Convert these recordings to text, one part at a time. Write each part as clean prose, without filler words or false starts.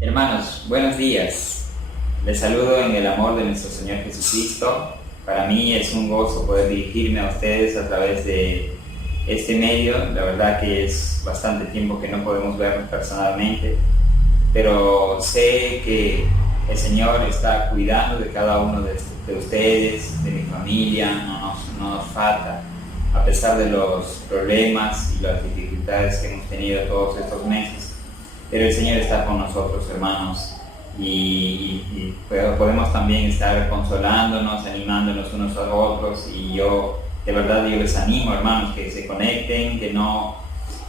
Hermanos, buenos días. Les saludo en el amor de nuestro Señor Jesucristo. Para mí es un gozo poder dirigirme a ustedes a través de este medio. La verdad que es bastante tiempo que no podemos vernos personalmente, pero sé que el Señor está cuidando de cada uno de ustedes, de mi familia. No nos falta, a pesar de los problemas y las dificultades que hemos tenido todos estos meses. Pero el Señor está con nosotros, hermanos, y podemos también estar consolándonos, animándonos unos a otros. Y yo les animo, hermanos, que se conecten, que no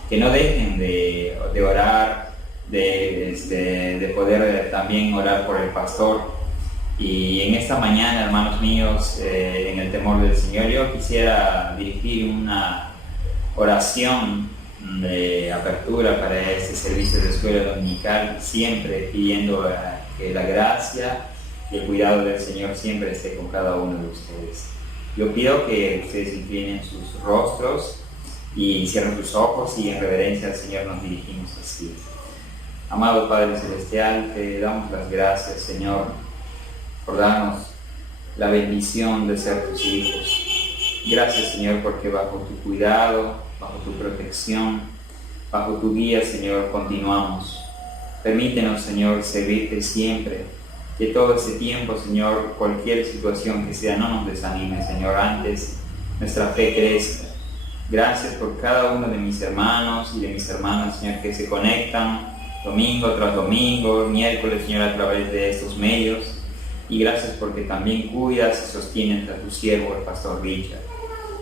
dejen de orar, de poder también orar por el pastor. Y en esta mañana, hermanos míos, en el temor del Señor, yo quisiera dirigir una oración de apertura para este servicio de escuela dominical, siempre pidiendo que la gracia y el cuidado del Señor siempre esté con cada uno de ustedes. Yo pido que ustedes inclinen sus rostros y cierren sus ojos, y en reverencia al Señor nos dirigimos así. Amado Padre Celestial, te damos las gracias, Señor, por darnos la bendición de ser tus hijos. Gracias, Señor, porque bajo tu cuidado, bajo tu protección, bajo tu guía, Señor, continuamos. Permítenos, Señor, servirte siempre. Que todo ese tiempo, Señor, cualquier situación que sea, no nos desanime, Señor. Antes, nuestra fe crezca. Gracias por cada uno de mis hermanos y de mis hermanas, Señor, que se conectan domingo tras domingo, miércoles, Señor, a través de estos medios. Y gracias porque también cuidas y sostienes a tu siervo, el pastor Richard.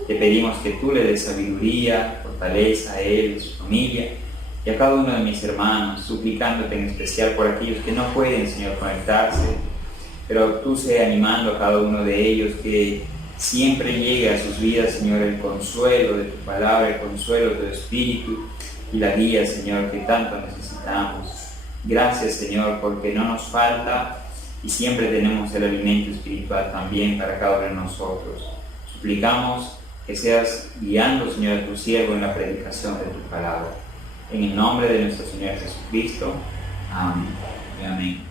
Te pedimos que tú le des sabiduría, fortaleza a él, a su familia y a cada uno de mis hermanos, suplicándote en especial por aquellos que no pueden, Señor, conectarse, pero tú sé animando a cada uno de ellos, que siempre llegue a sus vidas, Señor, el consuelo de tu palabra, el consuelo de tu espíritu y la guía, Señor, que tanto necesitamos. Gracias, Señor, porque no nos falta y siempre tenemos el alimento espiritual también para cada uno de nosotros. Suplicamos que seas guiando, Señor, a tu siervo en la predicación de tu palabra. En el nombre de nuestro Señor Jesucristo. Amén. Amén.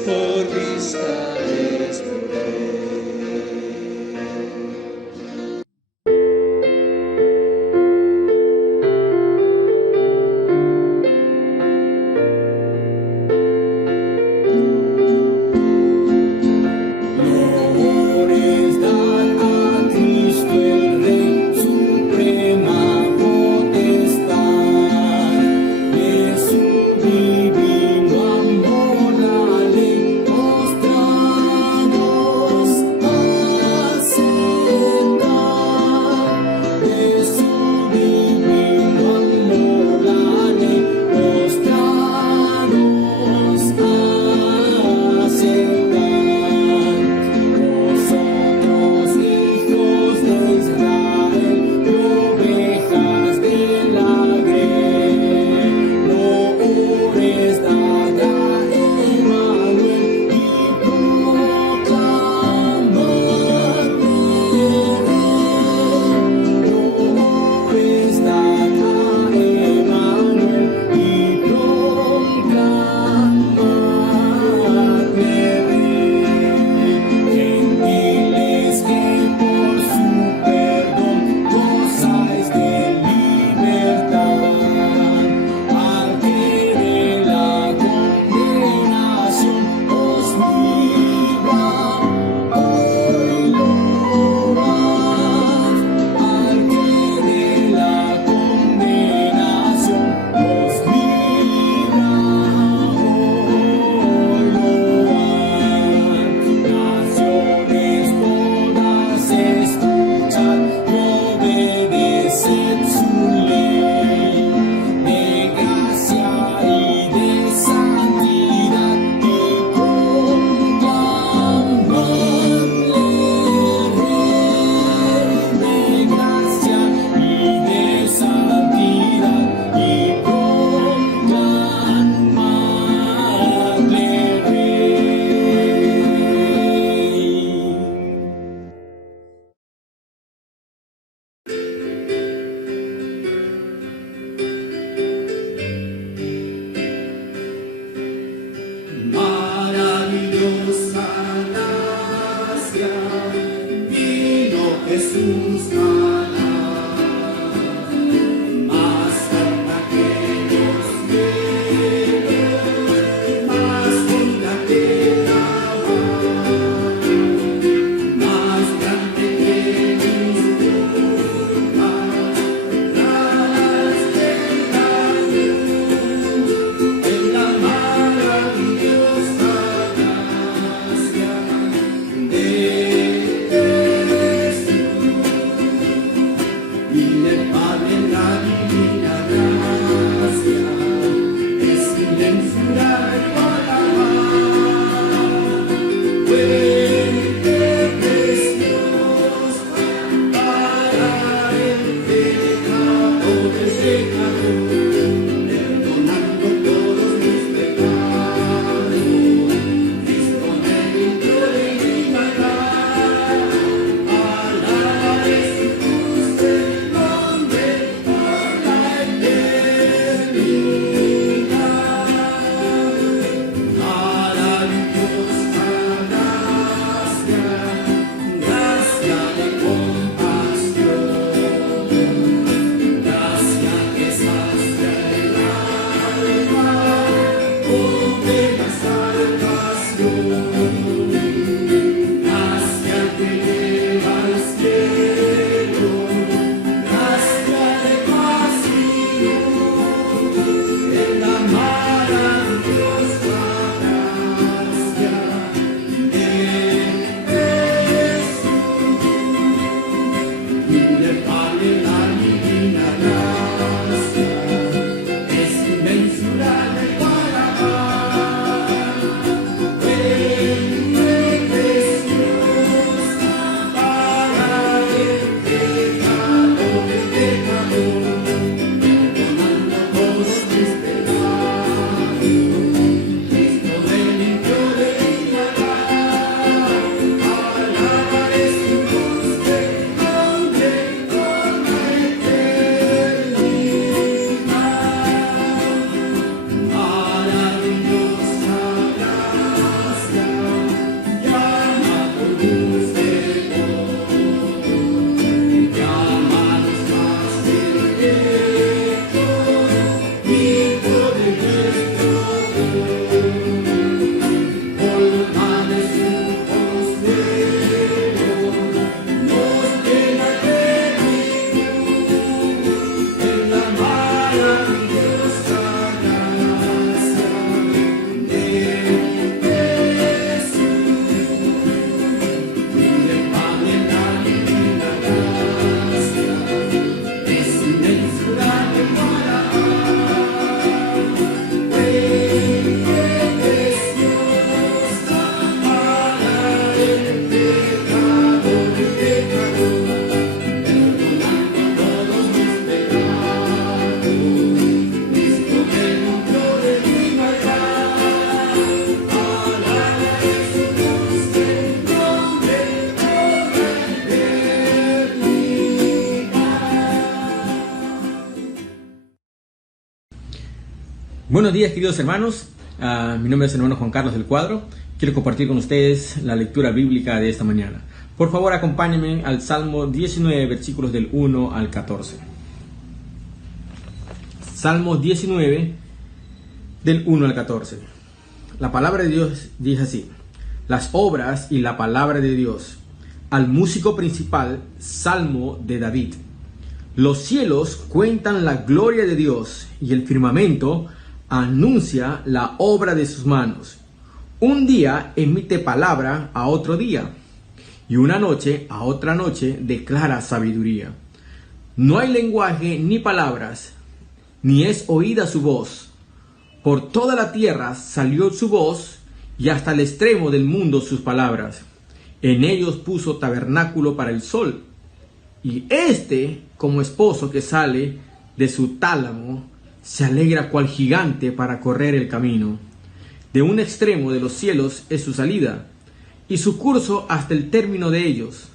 por vista es por fe. Divino amor, la ley mostrar. Buenos días, queridos hermanos. Mi nombre es el hermano Juan Carlos del Cuadro. Quiero compartir con ustedes la lectura bíblica de esta mañana. Por favor, acompáñenme al Salmo 19, versículos del 1 al 14. Salmo 19, del 1 al 14. La palabra de Dios dice así: las obras y la palabra de Dios. Al músico principal, Salmo de David. Los cielos cuentan la gloria de Dios, y el firmamento anuncia la obra de sus manos. Un día emite palabra a otro día, y una noche a otra noche declara sabiduría. No hay lenguaje ni palabras, ni es oída su voz. Por toda la tierra salió su voz, y hasta el extremo del mundo sus palabras. En ellos puso tabernáculo para el sol, y éste, como esposo que sale de su tálamo, se alegra cual gigante para correr el camino. De un extremo de los cielos es su salida, y su curso hasta el término de ellos,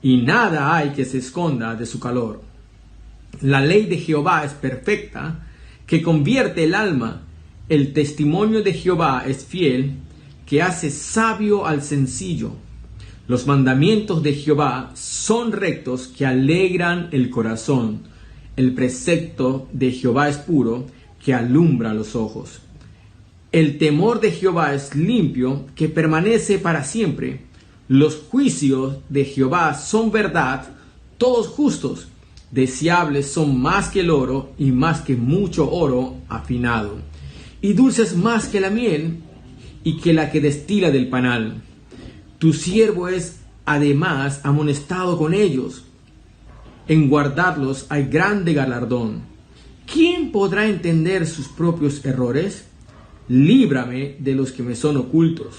y nada hay que se esconda de su calor. La ley de Jehová es perfecta, que convierte el alma. El testimonio de Jehová es fiel, que hace sabio al sencillo. Los mandamientos de Jehová son rectos, que alegran el corazón. El precepto de Jehová es puro, que alumbra los ojos. El temor de Jehová es limpio, que permanece para siempre. Los juicios de Jehová son verdad, todos justos. Deseables son más que el oro, y más que mucho oro afinado. Y dulces más que la miel, y que la que destila del panal. Tu siervo es además amonestado con ellos. En guardarlos hay grande galardón. ¿Quién podrá entender sus propios errores? Líbrame de los que me son ocultos.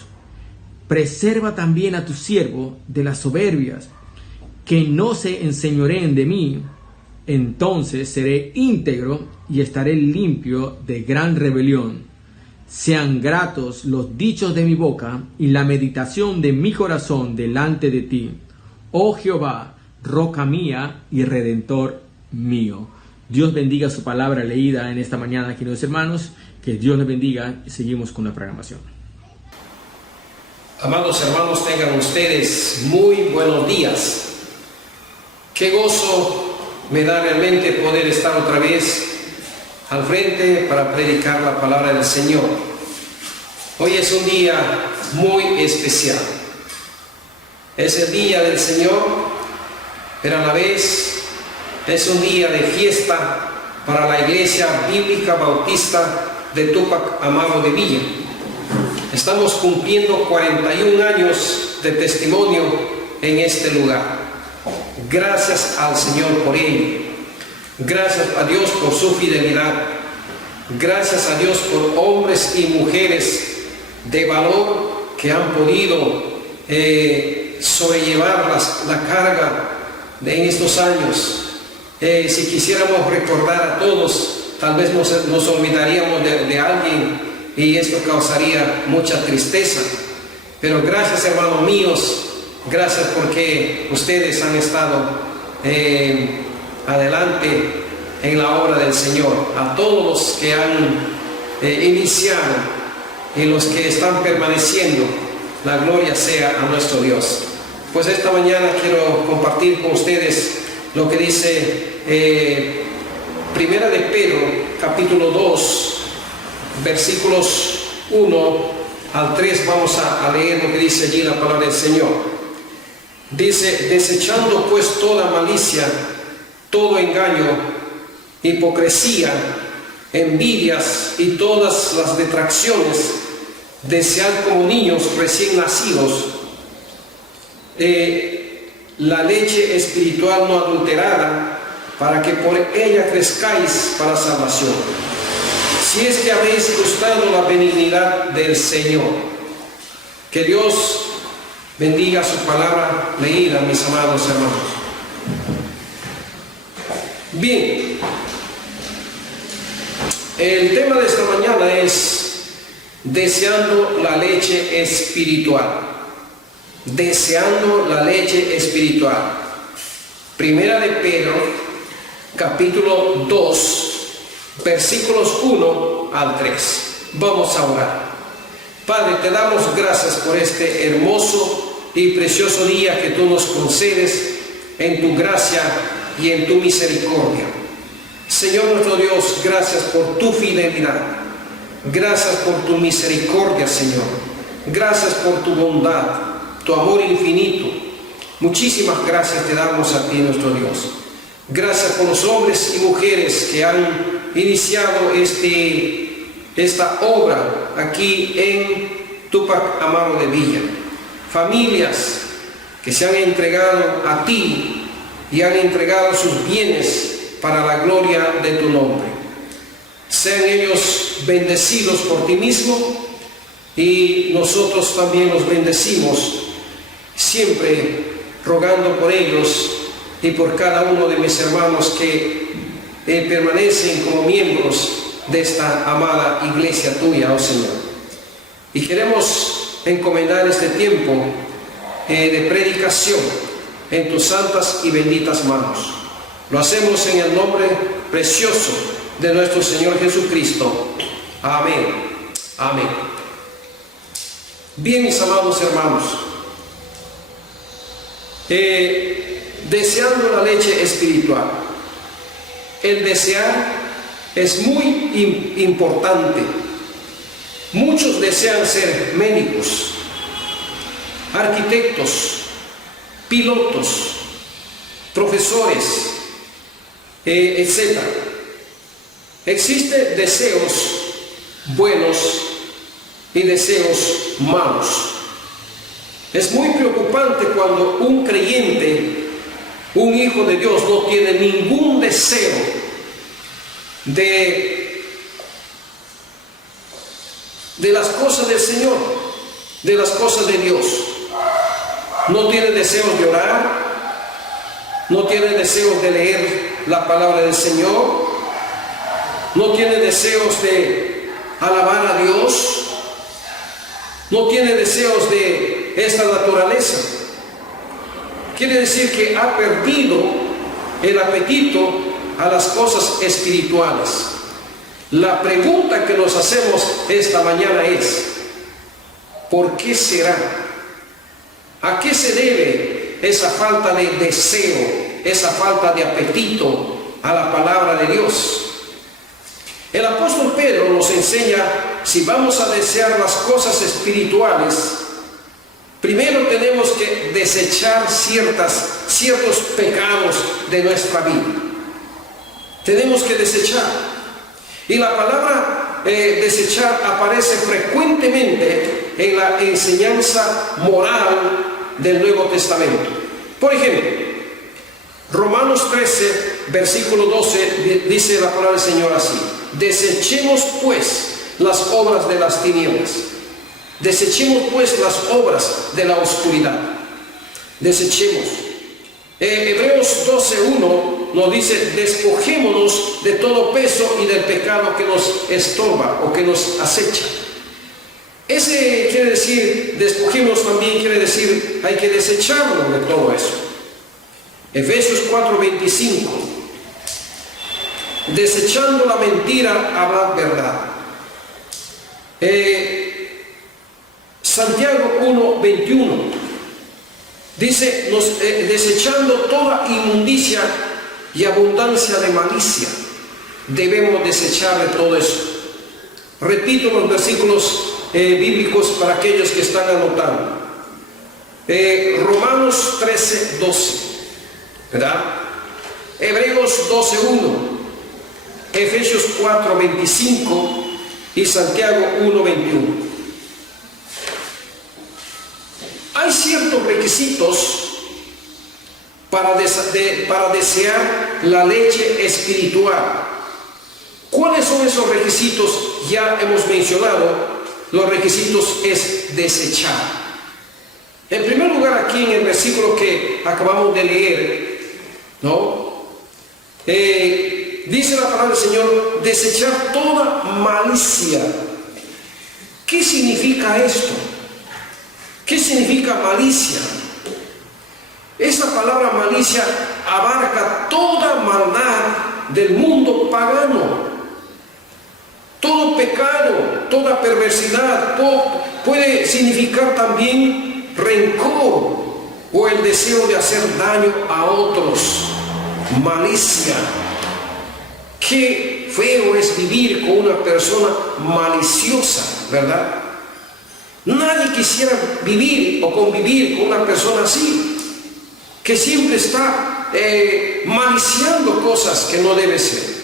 Preserva también a tu siervo de las soberbias, que no se enseñoreen de mí. Entonces seré íntegro y estaré limpio de gran rebelión. Sean gratos los dichos de mi boca y la meditación de mi corazón delante de ti, oh Jehová, roca mía y redentor mío. Dios bendiga su palabra leída en esta mañana, queridos hermanos. Que Dios les bendiga y seguimos con la programación. Amados hermanos, tengan ustedes muy buenos días. Qué gozo me da realmente poder estar otra vez al frente para predicar la palabra del Señor. Hoy es un día muy especial. Es el día del Señor, pero a la vez es un día de fiesta para la Iglesia Bíblica Bautista de Túpac Amaru de Villa. Estamos cumpliendo 41 años de testimonio en este lugar. Gracias al Señor por ello. Gracias a Dios por su fidelidad. Gracias a Dios por hombres y mujeres de valor que han podido sobrellevar la carga en estos años. Si quisiéramos recordar a todos, tal vez nos olvidaríamos de alguien y esto causaría mucha tristeza. Pero gracias, hermanos míos, gracias porque ustedes han estado adelante en la obra del Señor. A todos los que han iniciado y los que están permaneciendo, la gloria sea a nuestro Dios. Pues esta mañana quiero compartir con ustedes lo que dice Primera de Pedro, capítulo 2, versículos 1 al 3. Vamos a leer lo que dice allí la palabra del Señor. Dice: desechando pues toda malicia, todo engaño, hipocresía, envidias y todas las detracciones, desead como niños recién nacidos la leche espiritual no adulterada, para que por ella crezcáis para salvación, si es que habéis gustado la benignidad del Señor. Que Dios bendiga su palabra leída, mis amados hermanos. Bien, el tema de esta mañana es deseando la leche espiritual. Deseando la leche espiritual. Primera de Pedro, capítulo 2, versículos 1 al 3. Vamos a orar. Padre, te damos gracias por este hermoso y precioso día que tú nos concedes en tu gracia y en tu misericordia. Señor nuestro Dios, gracias por tu fidelidad. Gracias por tu misericordia, Señor. Gracias por tu bondad, tu amor infinito. Muchísimas gracias te damos a ti, nuestro Dios. Gracias por los hombres y mujeres que han iniciado esta obra aquí en Tupac Amaru de Villa. Familias que se han entregado a ti y han entregado sus bienes para la gloria de tu nombre. Sean ellos bendecidos por ti mismo y nosotros también los bendecimos, siempre rogando por ellos y por cada uno de mis hermanos que permanecen como miembros de esta amada iglesia tuya, oh Señor. Y queremos encomendar este tiempo de predicación en tus santas y benditas manos. Lo hacemos en el nombre precioso de nuestro Señor Jesucristo. Amén. Amén. Bien, mis amados hermanos, deseando la leche espiritual. El desear es muy importante. Muchos desean ser médicos, arquitectos, pilotos, profesores, etc. Existen deseos buenos y deseos malos. Es muy preocupante cuando un creyente, un hijo de Dios, no tiene ningún deseo de las cosas del Señor, de las cosas de Dios. No tiene deseos de orar, no tiene deseos de leer la palabra del Señor, no tiene deseos de alabar a Dios, no tiene deseos de esta naturaleza. Quiere decir que ha perdido el apetito a las cosas espirituales. La pregunta que nos hacemos esta mañana es: ¿por qué será? ¿A qué se debe esa falta de deseo, esa falta de apetito a la palabra de Dios? El apóstol Pedro nos enseña, si vamos a desear las cosas espirituales, primero tenemos que desechar ciertos pecados de nuestra vida. Tenemos que desechar. Y la palabra desechar aparece frecuentemente en la enseñanza moral del Nuevo Testamento. Por ejemplo, Romanos 13, versículo 12, dice la palabra del Señor así: desechemos pues las obras de las tinieblas. Desechemos pues las obras de la oscuridad. Desechemos. Hebreos 12:1 nos dice: despojémonos de todo peso y del pecado que nos estorba o que nos acecha. Ese quiere decir, despojémonos también quiere decir, hay que desecharlo de todo eso. Efesios 4:25: desechando la mentira, hablad verdad. Santiago 1:21 dice: desechando toda inmundicia y abundancia de malicia. Debemos desechar de todo eso. Repito los versículos bíblicos para aquellos que están anotando. Romanos 13:12, ¿verdad? Hebreos 12:1, Efesios 4:25 y Santiago 1:21. Hay ciertos requisitos para desear la leche espiritual. ¿Cuáles son esos requisitos? Ya hemos mencionado. Los requisitos es desechar. En primer lugar, aquí en el versículo que acabamos de leer, ¿no? Dice la palabra del Señor: desechar toda malicia. ¿Qué significa esto? ¿Qué significa malicia? Esta palabra malicia abarca toda maldad del mundo pagano. Todo pecado, toda perversidad puede significar también rencor o el deseo de hacer daño a otros, malicia. Qué feo es vivir con una persona maliciosa, ¿verdad? Nadie quisiera vivir o convivir con una persona así, que siempre está maliciando cosas que no debe ser.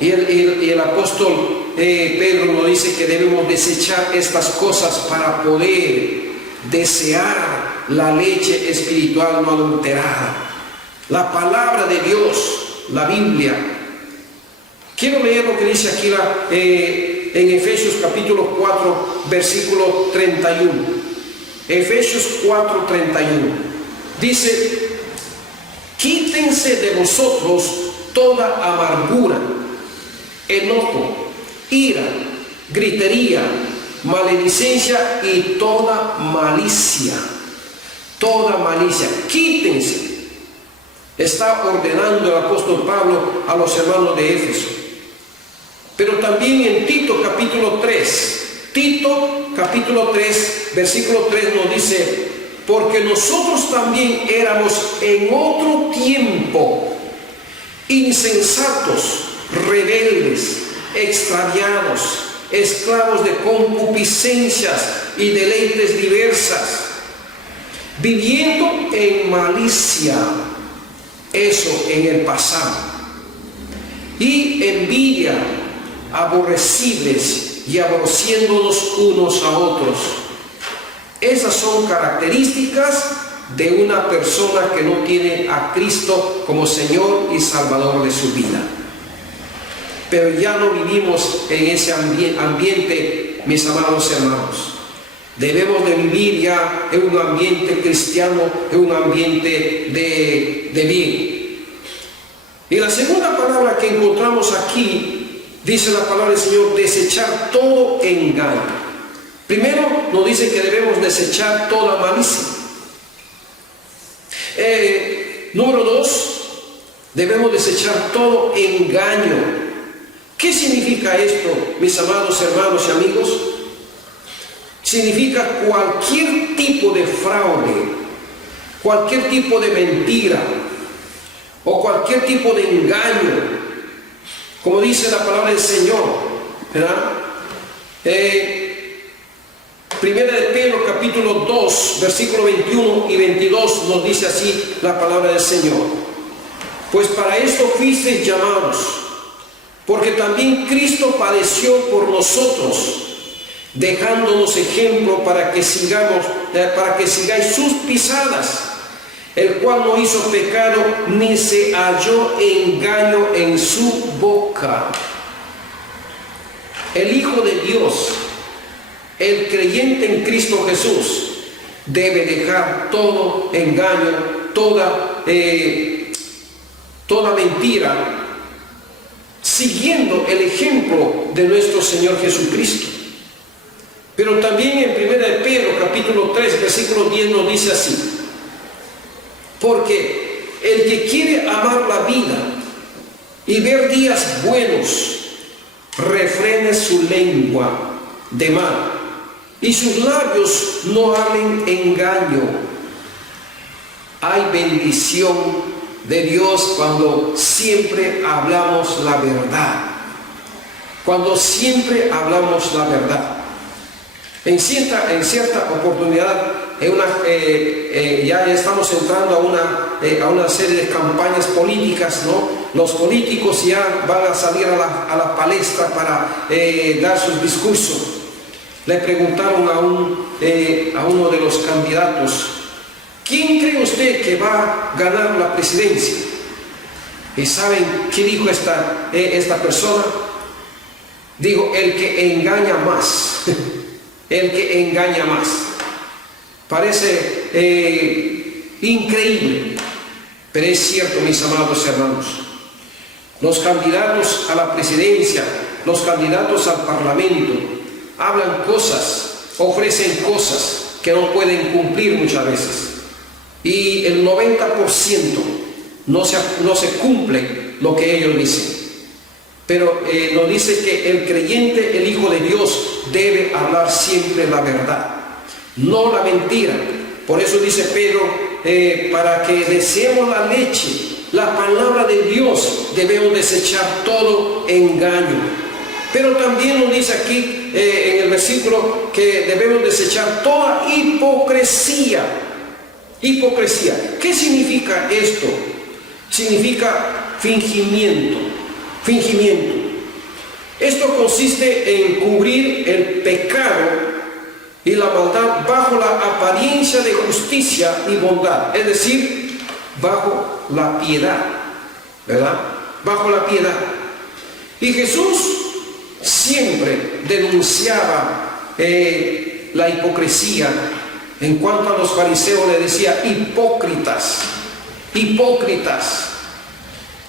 Y el apóstol Pedro nos dice que debemos desechar estas cosas para poder desear la leche espiritual no adulterada, la palabra de Dios, la Biblia. Quiero leer lo que dice aquí en Efesios capítulo 4, versículo 31. Efesios 4, 31. Dice: quítense de vosotros toda amargura, enojo, ira, gritería, maledicencia y toda malicia. Toda malicia. Quítense. Está ordenando el apóstol Pablo a los hermanos de Éfeso. Pero también en Tito capítulo 3, Tito capítulo 3, versículo 3 nos dice: porque nosotros también éramos en otro tiempo insensatos, rebeldes, extraviados, esclavos de concupiscencias y deleites diversas, viviendo en malicia, eso en el pasado, y envidia, aborrecibles y aborreciéndonos unos a otros. Esas son características de una persona que no tiene a Cristo como Señor y Salvador de su vida. Pero ya no vivimos en ese ambiente, mis amados hermanos. Debemos de vivir ya en un ambiente cristiano, en un ambiente de bien. Y la segunda palabra que encontramos aquí, dice la palabra del Señor: desechar todo engaño. Primero nos dice que debemos desechar toda malicia. Número 2, debemos desechar todo engaño. ¿Qué significa esto, mis amados hermanos y amigos? Significa cualquier tipo de fraude, cualquier tipo de mentira o cualquier tipo de engaño, como dice la palabra del Señor, ¿verdad? Primera de Pedro capítulo 2, versículo 21 y 22 nos dice así la palabra del Señor: pues para esto fuisteis llamados, porque también Cristo padeció por nosotros, dejándonos ejemplo para que sigáis sus pisadas, el cual no hizo pecado ni se halló engaño en su boca. El Hijo de Dios, el creyente en Cristo Jesús, debe dejar todo engaño, toda mentira, siguiendo el ejemplo de nuestro Señor Jesucristo. Pero también en 1 de Pedro capítulo 3 versículo 10 nos dice así: porque el que quiere amar la vida y ver días buenos, refrene su lengua de mal y sus labios no hablen engaño. Hay bendición de Dios cuando siempre hablamos la verdad. Cuando siempre hablamos la verdad. En cierta oportunidad, ya estamos entrando a una serie de campañas políticas, ¿no? Los políticos ya van a salir a la palestra para dar sus discursos. Le preguntaron a uno de los candidatos: ¿quién cree usted que va a ganar la presidencia? ¿Y saben qué dijo esta persona? Dijo: el que engaña más. El que engaña más. Parece increíble, pero es cierto, mis amados hermanos. Los candidatos a la presidencia, los candidatos al parlamento, hablan cosas, ofrecen cosas que no pueden cumplir muchas veces. Y el 90% no se cumple lo que ellos dicen. pero nos dice que el creyente, el Hijo de Dios, debe hablar siempre la verdad, no la mentira. Por eso dice Pedro, para que deseemos la leche, la palabra de Dios, debemos desechar todo engaño. Pero también nos dice aquí en el versículo que debemos desechar toda hipocresía. Hipocresía. ¿Qué significa esto? Significa fingimiento. Fingimiento. Esto consiste en cubrir el pecado y la maldad bajo la apariencia de justicia y bondad, es decir, bajo la piedad, ¿verdad? Bajo la piedad. Y Jesús siempre denunciaba la hipocresía. En cuanto a los fariseos, le decía hipócritas, hipócritas.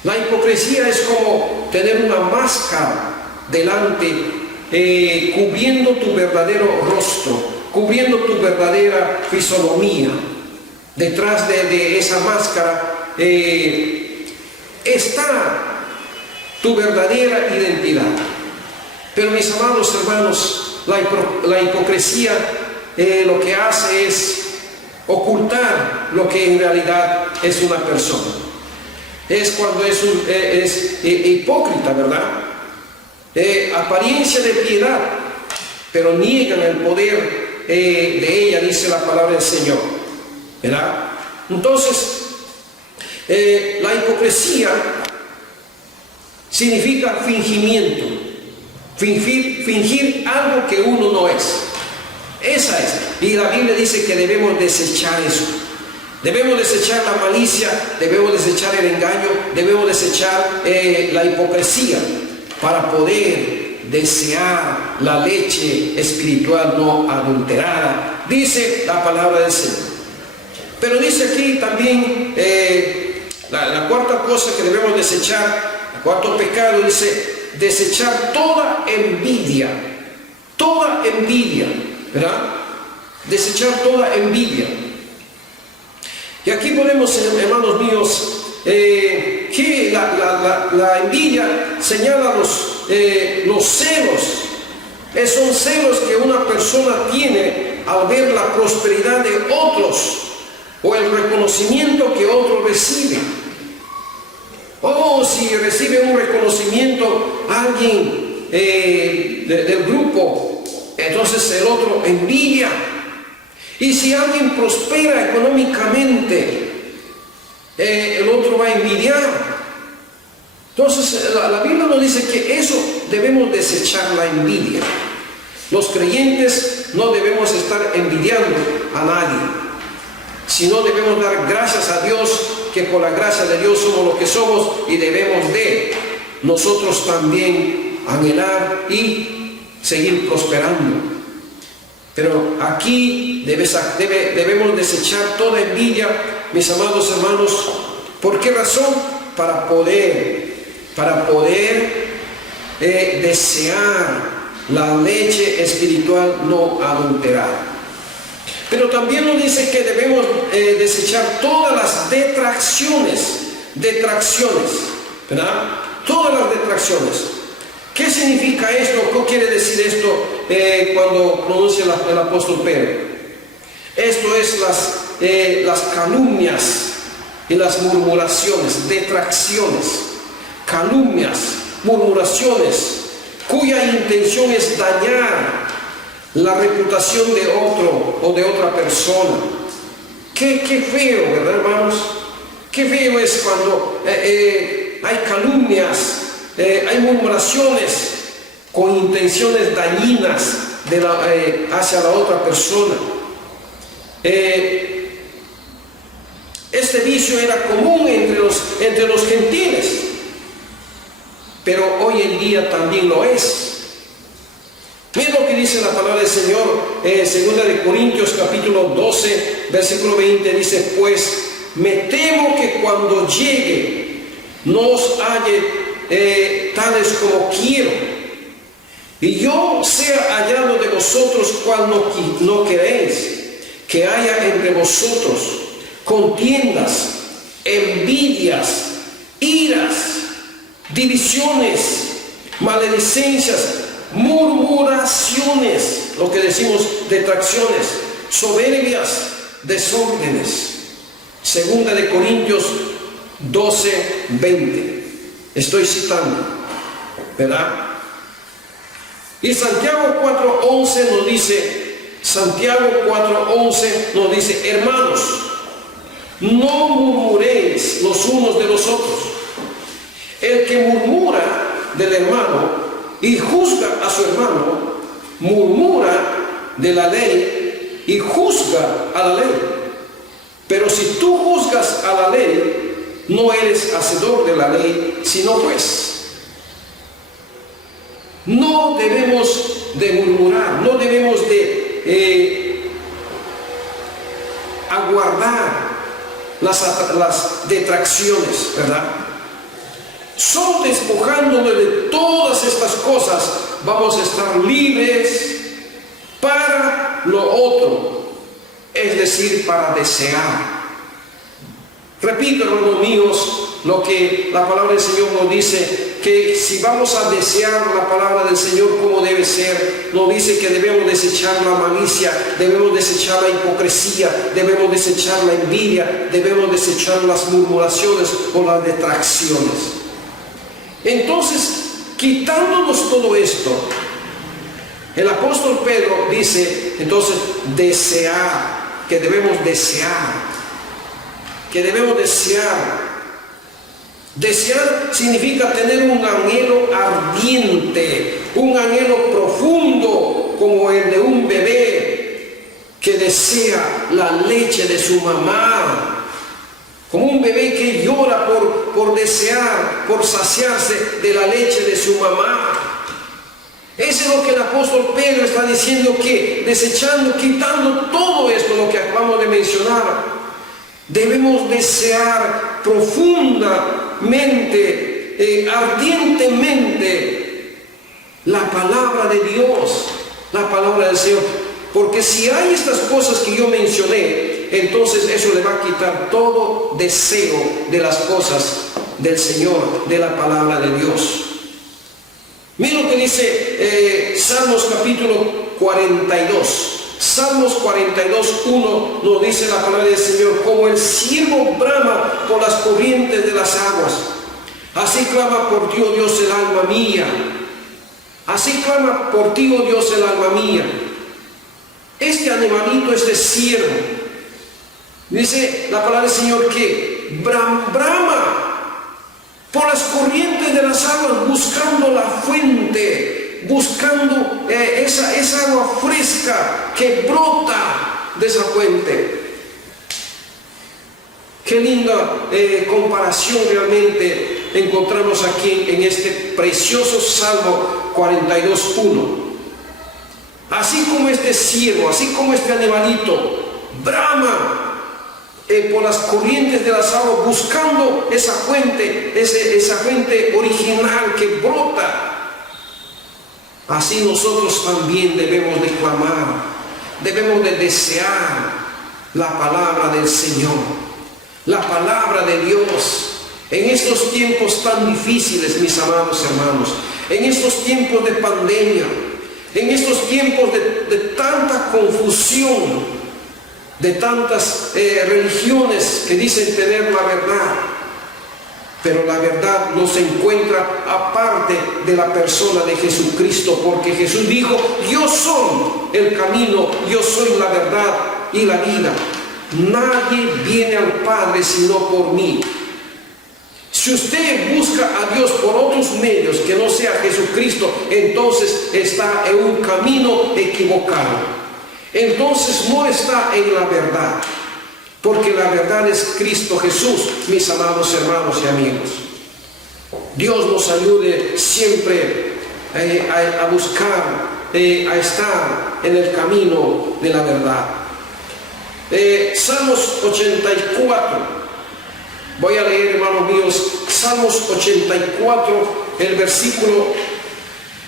La hipocresía es como tener una máscara delante, cubriendo tu verdadero rostro, cubriendo tu verdadera fisonomía. Detrás de esa máscara está tu verdadera identidad. Pero mis amados hermanos, la hipocresía lo que hace es ocultar lo que en realidad es una persona. Es cuando es hipócrita, ¿verdad? Apariencia de piedad, pero niegan el poder de ella, dice la palabra del Señor, ¿verdad? Entonces, la hipocresía significa fingimiento, fingir algo que uno no es. Esa es. Y la Biblia dice que debemos desechar eso. Debemos desechar la malicia, debemos desechar el engaño, debemos desechar la hipocresía para poder desear la leche espiritual no adulterada, dice la palabra del Señor. Pero dice aquí también la cuarta cosa que debemos desechar, el cuarto pecado, dice desechar toda envidia, ¿verdad? Desechar toda envidia. Y aquí podemos, hermanos míos, que la envidia señala los celos. Son celos que una persona tiene al ver la prosperidad de otros o el reconocimiento que otro recibe. O si recibe un reconocimiento alguien del grupo, entonces el otro envidia. Y si alguien prospera económicamente, el otro va a envidiar. Entonces la Biblia nos dice que eso debemos desechar, la envidia. Los creyentes no debemos estar envidiando a nadie, sino debemos dar gracias a Dios, que por la gracia de Dios somos lo que somos, y debemos de nosotros también anhelar y seguir prosperando. Pero aquí debemos desechar toda envidia, mis amados hermanos. ¿Por qué razón? Para poder desear la leche espiritual no adulterada. Pero también nos dice que debemos desechar todas las detracciones, ¿verdad? Todas las detracciones. ¿Qué significa esto? ¿Qué quiere decir esto cuando pronuncia el apóstol Pedro? Esto es las calumnias y las murmuraciones, detracciones, calumnias, murmuraciones, cuya intención es dañar la reputación de otro o de otra persona. Qué feo, ¿verdad, hermanos? Qué feo es cuando hay calumnias, hay murmuraciones con intenciones dañinas hacia la otra persona. Este vicio era común entre los gentiles, pero hoy en día también lo es. Miren lo que dice la palabra del Señor, 2 de Corintios capítulo 12, versículo 20, dice: pues me temo que cuando llegue no os halle tales como quiero, y yo sea hallado de vosotros cuando no queréis que haya entre vosotros contiendas, envidias, iras, divisiones, maledicencias, murmuraciones, lo que decimos detracciones, soberbias, desórdenes. Segunda de Corintios 12:20. Estoy citando, ¿verdad? Y Santiago 4:11 nos dice, hermanos, no murmuréis los unos de los otros. El que murmura del hermano y juzga a su hermano, murmura de la ley y juzga a la ley. Pero si tú juzgas a la ley, no eres hacedor de la ley, sino juez. No debemos de murmurar, no debemos de aguardar las detracciones, ¿verdad? Solo despojándonos de todas estas cosas vamos a estar libres para lo otro, es decir, para desear. Repito, hermanos míos, lo que la palabra del Señor nos dice, que si vamos a desear la palabra del Señor como debe ser, nos dice que debemos desechar la malicia, debemos desechar la hipocresía, debemos desechar la envidia, debemos desechar las murmuraciones o las detracciones. Entonces, quitándonos todo esto, el apóstol Pedro dice, entonces, desear, que debemos desear. Desear significa tener un anhelo ardiente, un anhelo profundo, como el de un bebé que desea la leche de su mamá. Como un bebé que llora por desear, por saciarse de la leche de su mamá. Eso es lo que el apóstol Pedro está diciendo, que desechando, quitando todo esto, lo que acabamos de mencionar, debemos desear profundamente, ardientemente la palabra de Dios, la palabra del Señor. Porque si hay estas cosas que yo mencioné, entonces eso le va a quitar todo deseo de las cosas del Señor, de la palabra de Dios. Mira lo que dice Salmos capítulo 42. Salmos 42:1 nos dice la palabra del Señor: como el ciervo brama por las corrientes de las aguas, así clama por ti, oh Dios, el alma mía. Así clama por ti, oh Dios, el alma mía. Este animalito, este ciervo, dice la palabra del Señor que brama por las corrientes de las aguas, buscando la fuente, buscando esa agua fresca que brota de esa fuente. Qué linda comparación realmente encontramos aquí en este precioso Salmo 42:1. Así como este ciervo, así como este animalito brama por las corrientes de las aguas, buscando esa fuente, esa fuente original que brota, así nosotros también debemos de clamar, debemos de desear la palabra del Señor, la palabra de Dios. En estos tiempos tan difíciles, mis amados hermanos, en estos tiempos de pandemia, en estos tiempos de tanta confusión, de tantas religiones que dicen tener la verdad, pero la verdad no se encuentra aparte de la persona de Jesucristo, porque Jesús dijo: yo soy el camino, yo soy la verdad y la vida. Nadie viene al Padre sino por mí. Si usted busca a Dios por otros medios que no sea Jesucristo, entonces está en un camino equivocado. Entonces no está en la verdad, porque la verdad es Cristo Jesús, mis amados hermanos y amigos. Dios nos ayude siempre a buscar, a estar en el camino de la verdad. Salmos 84. Voy a leer, hermanos míos, Salmos 84, el versículo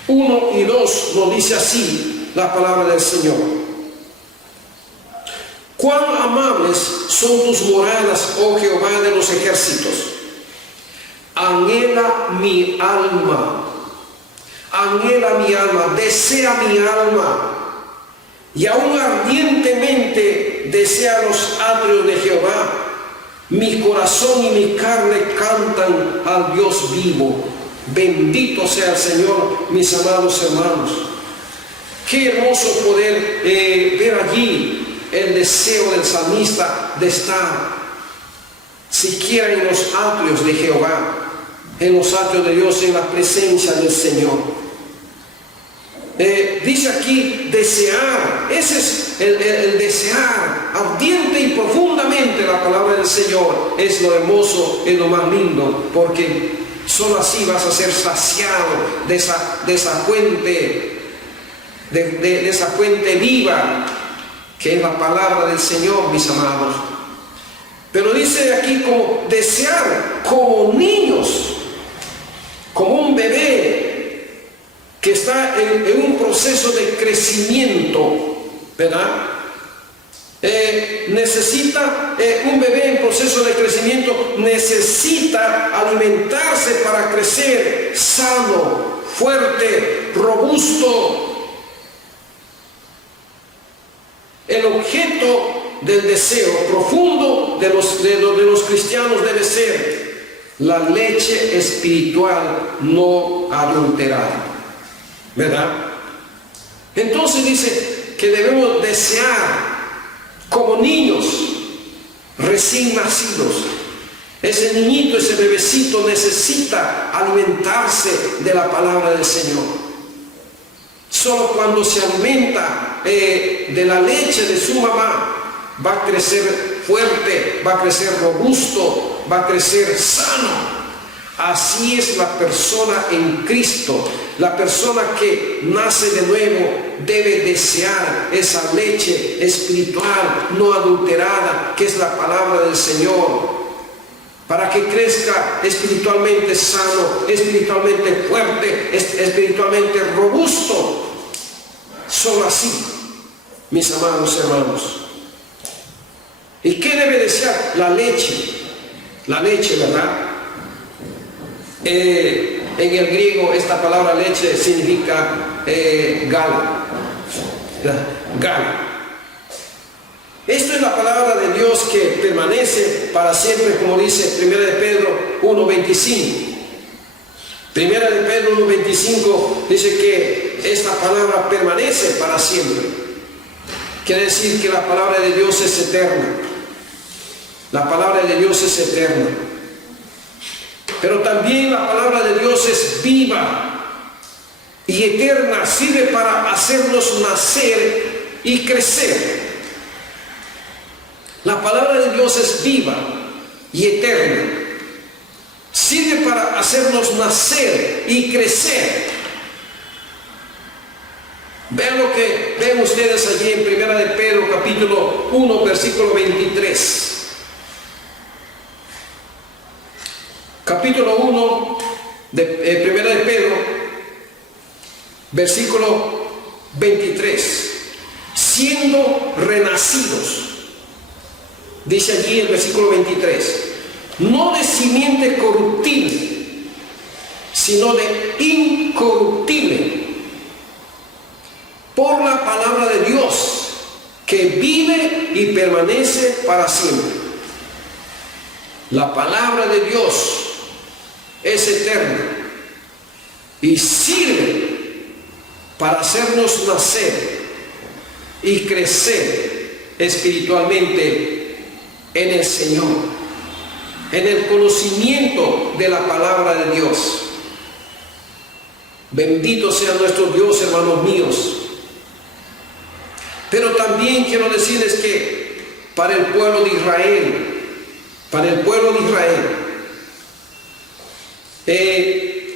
1 y 2, nos dice así la palabra del Señor: cuán amables son tus moradas, oh Jehová de los ejércitos. Anhela mi alma anhela mi alma, desea mi alma, y aún ardientemente desea los atrios de Jehová. Mi corazón y mi carne cantan al Dios vivo. Bendito sea el Señor, mis amados hermanos. Qué hermoso poder ver allí el deseo del salmista de estar siquiera en los atrios de Jehová, en los atrios de Dios, en la presencia del Señor. Dice aquí desear, ese es el desear ardiente y profundamente la palabra del Señor. Es lo hermoso, es lo más lindo, porque solo así vas a ser saciado de esa fuente, de esa fuente viva que es la palabra del Señor, mis amados. Pero dice aquí como desear como niños, como un bebé que está en un proceso de crecimiento, ¿verdad? Necesita, un bebé en proceso de crecimiento necesita alimentarse para crecer sano, fuerte, robusto. El objeto del deseo profundo de los cristianos debe ser la leche espiritual no adulterada, ¿verdad? Entonces dice que debemos desear como niños recién nacidos. Ese niñito, ese bebecito necesita alimentarse de la palabra del Señor. Solo cuando se alimenta de la leche de su mamá, va a crecer fuerte, va a crecer robusto, va a crecer sano. Así es la persona en Cristo. La persona que nace de nuevo debe desear esa leche espiritual no adulterada, que es la palabra del Señor, para que crezca espiritualmente sano, espiritualmente fuerte, espiritualmente robusto. Solo así, mis amados hermanos. ¿Y qué debe desear? La leche, ¿verdad? En el griego esta palabra leche significa gala. Esto es la palabra de Dios que permanece para siempre, como dice 1 de Pedro 1:25. 1 de Pedro 1:25 dice que esta palabra permanece para siempre. Quiere decir que la palabra de Dios es eterna. La palabra de Dios es eterna. Pero también la palabra de Dios es viva y eterna, sirve para hacernos nacer y crecer. La palabra de Dios es viva y eterna, sirve para hacernos nacer y crecer. Vean lo que ven ustedes allí en 1 de Pedro capítulo 1 versículo 23. Capítulo 1 de 1 de Pedro, versículo 23. Siendo renacidos, dice allí el versículo 23, no de simiente corruptible, sino de incorruptible, por la palabra de Dios, que vive y permanece para siempre. La palabra de Dios es eterna y sirve para hacernos nacer y crecer espiritualmente en el Señor, en el conocimiento de la palabra de Dios. Bendito sea nuestro Dios, hermanos míos. Pero también quiero decirles que para el pueblo de Israel,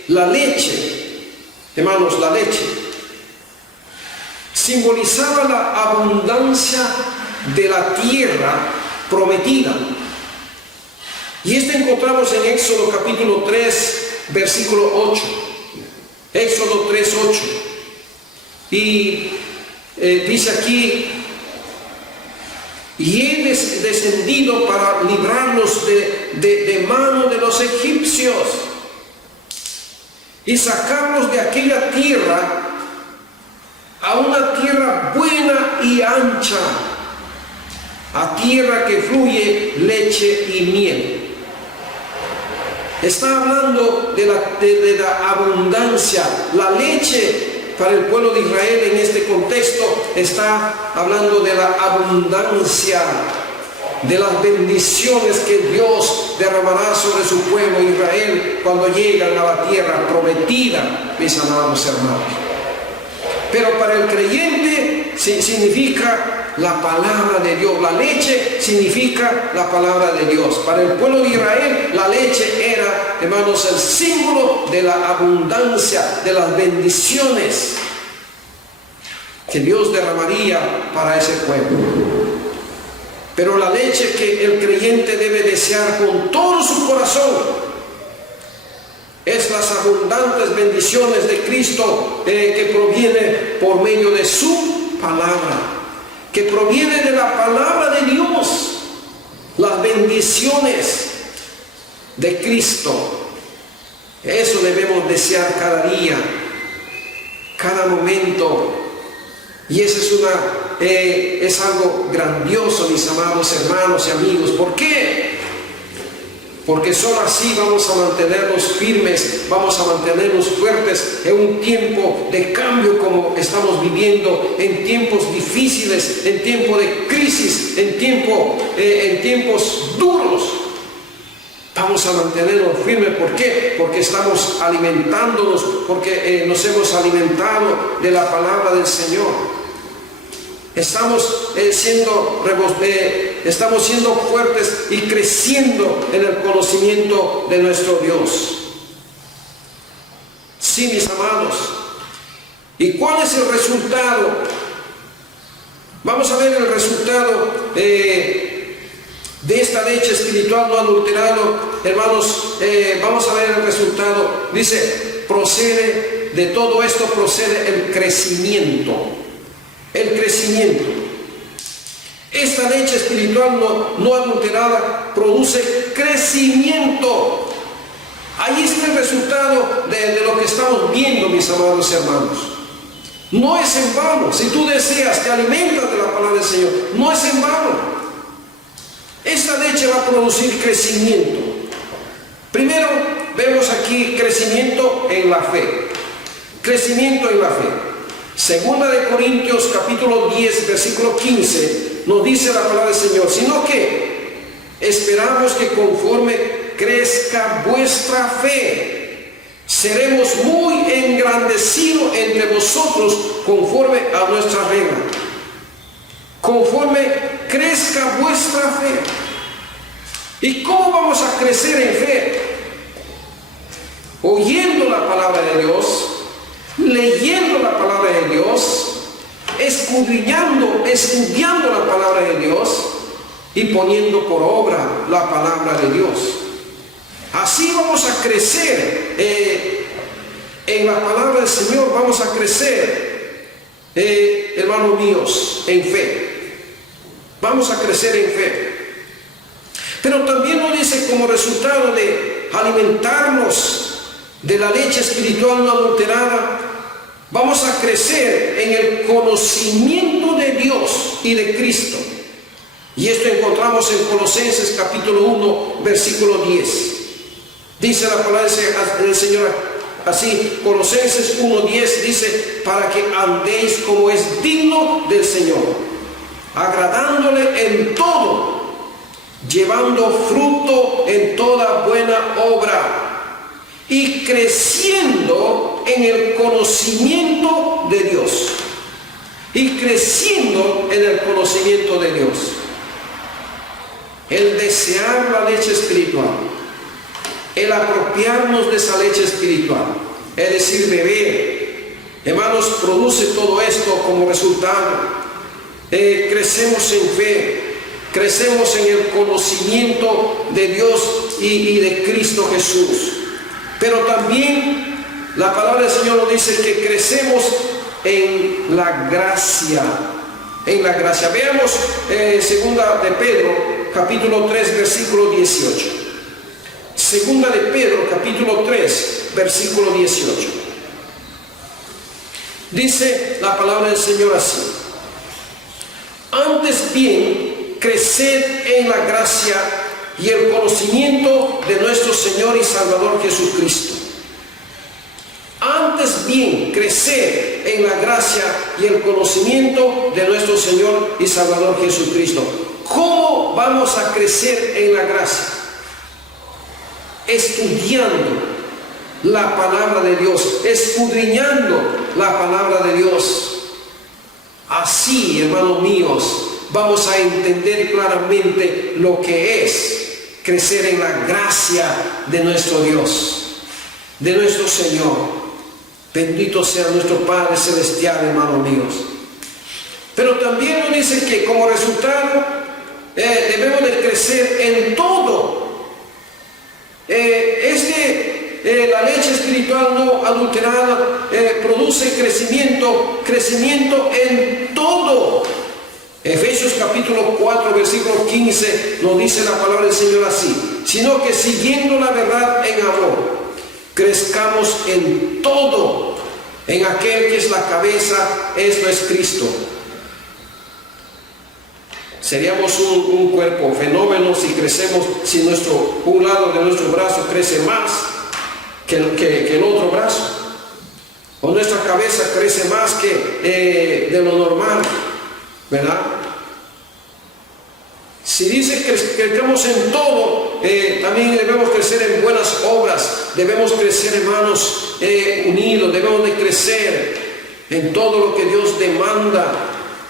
la leche, hermanos, la leche simbolizaba la abundancia de la tierra prometida. Y esto encontramos en Éxodo capítulo 3, versículo 8. Éxodo 3, 8. Y dice aquí: y he descendido para librarlos de mano de los egipcios, y sacarlos de aquella tierra a una tierra buena y ancha, a tierra que fluye leche y miel. Está hablando de la abundancia. La leche para el pueblo de Israel en este contexto está hablando de la abundancia, de las bendiciones que Dios derramará sobre su pueblo Israel cuando llegan a la tierra prometida, mis amados hermanos. Pero para el creyente significa la palabra de Dios. La leche significa la palabra de Dios. Para el pueblo de Israel, la leche era, hermanos, el símbolo de la abundancia, de las bendiciones que Dios derramaría para ese pueblo. Pero la leche que el creyente debe desear con todo su corazón es las abundantes bendiciones de Cristo que proviene por medio de su palabra, que proviene de la palabra de Dios. Las bendiciones de Cristo, eso debemos desear cada día, cada momento. Y eso es algo grandioso, mis amados hermanos y amigos. ¿Por qué? Porque solo así vamos a mantenernos firmes, vamos a mantenernos fuertes en un tiempo de cambio como estamos viviendo, en tiempos difíciles, en tiempos de crisis, en tiempos duros. Vamos a mantenernos firmes. ¿Por qué? Porque estamos alimentándonos, porque nos hemos alimentado de la palabra del Señor. Estamos siendo fuertes y creciendo en el conocimiento de nuestro Dios. Sí, mis amados. ¿Y cuál es el resultado? Vamos a ver el resultado de esta leche espiritual no adulterado, hermanos. Vamos a ver el resultado. Dice, de todo esto procede el crecimiento. El crecimiento. Esta leche espiritual no adulterada produce crecimiento. Ahí está el resultado de lo que estamos viendo, mis amados hermanos. No es en vano. Si tú deseas, te alimentas de la palabra del Señor, no es en vano. Esta leche va a producir crecimiento. Primero vemos aquí crecimiento en la fe. Crecimiento en la fe. Segunda de Corintios capítulo 10 versículo 15 nos dice la palabra del Señor, sino que esperamos que conforme crezca vuestra fe, seremos muy engrandecidos entre vosotros conforme a nuestra regla. Conforme crezca vuestra fe. ¿Y cómo vamos a crecer en fe? Oyendo la palabra de Dios, leyendo la palabra de Dios, estudiando la palabra de Dios y poniendo por obra la palabra de Dios. Así vamos a crecer en la palabra del Señor. Vamos a crecer, hermanos míos, en fe. Vamos a crecer en fe. Pero también nos dice, como resultado de alimentarnos de la leche espiritual no adulterada, vamos a crecer en el conocimiento de Dios y de Cristo. Y esto encontramos en Colosenses capítulo 1 versículo 10. Dice la palabra del Señor así, Colosenses 1:10 dice, para que andéis como es digno del Señor, agradándole en todo, llevando fruto en toda buena obra y creciendo en el conocimiento de Dios. Y creciendo en el conocimiento de Dios. El desear la leche espiritual, el apropiarnos de esa leche espiritual, es decir, beber, hermanos, produce todo esto como resultado. Crecemos en fe, crecemos en el conocimiento de Dios y de Cristo Jesús. Pero también la palabra del Señor nos dice que crecemos en la gracia. En la gracia. Veamos segunda de Pedro, capítulo 3, versículo 18. Segunda de Pedro, capítulo 3, versículo 18. Dice la palabra del Señor así: antes bien, creced en la gracia y el conocimiento de nuestro Señor y Salvador Jesucristo. Antes bien, creced en la gracia y el conocimiento de nuestro Señor y Salvador Jesucristo. ¿Cómo vamos a crecer en la gracia? Estudiando la palabra de Dios, escudriñando la palabra de Dios. Así, hermanos míos, vamos a entender claramente lo que es crecer en la gracia de nuestro Dios, de nuestro Señor. Bendito sea nuestro Padre Celestial, hermanos míos. Pero también nos dice que como resultado debemos de crecer en todo. La leche espiritual no adulterada produce crecimiento en todo. Efesios capítulo 4 versículo 15 nos dice la palabra del Señor así: sino que siguiendo la verdad en amor, crezcamos en todo, en aquel que es la cabeza, esto es Cristo. Seríamos un cuerpo fenómeno si crecemos, si un lado de nuestro brazo crece más que el otro brazo, o nuestra cabeza crece más que de lo normal, ¿verdad? Si dice que crecemos en todo, también debemos crecer en buenas obras, debemos crecer, hermanos, unidos, debemos de crecer en todo lo que Dios demanda